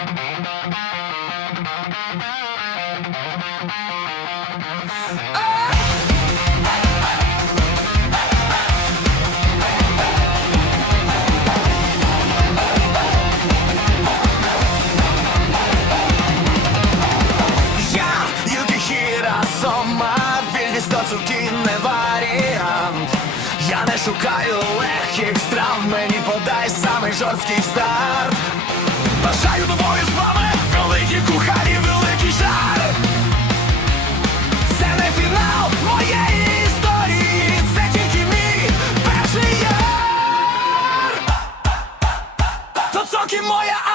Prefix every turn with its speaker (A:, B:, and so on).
A: Я Юкіхіра Сома, вільність то цуки не варіант. Я не шукаю легких страв, мені подай самий жорсткий старт. Бажаю нової слави, великі кухарі, великий жар. Це не фінал моєї історії, це тільки мій перший яр. То цоки моя.